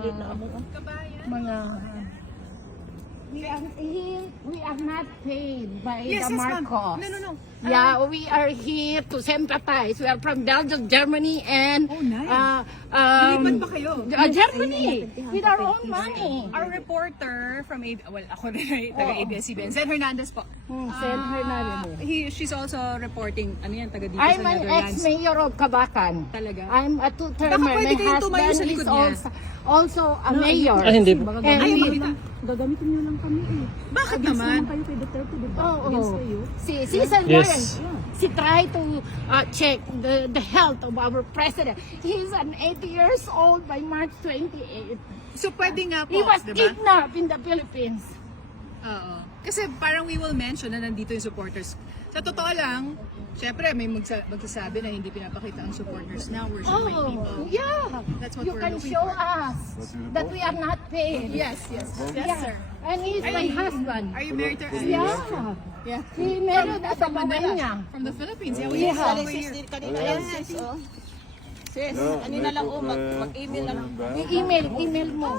mga we are not paid by Yes, the yes, ma'am. Marcos. No. Yeah, we are here to sympathize. We are from Belgium, Germany, and Oh, nice. Lumipat ba kayo? Germany with our own money. Our reporter from ako rin ay taga ABS-CBN, Zen Hernandez po. Sen Hernandez. She's also reporting, taga dito I'm sa an Netherlands. ex-mayor of Kabakan. Talaga? I'm a two-termer. Baka pwede My kayong tumayo sa husband likod is niya. also a mayor. Ah, hindi. And Ay, we- makita. Gagamitin niyo lang kami eh. Bakit Against naman? kayo kay Duterte, di ba? Oh, Against kayo. Si Sen Yes. Warren, she tried to check the health of our president. He's an 80 years old by March 28. So pwede nga po, He was diba? kidnapped in the Philippines. Oo. Kasi parang we will mention na nandito yung supporters. Sa totoo lang, syempre may magsasabi na hindi pinapakita ang supporters now. We're showing people. Yeah. That's what You we're can looking show for. us that we are not paid. Yes, sir. And he's my husband. Are you married to Yeah. Yeah. He married at the niya. From the Philippines. Yeah, Yeah. Kanina lang sis, oh. Sis, kanina lang mag-email lang. Email mo.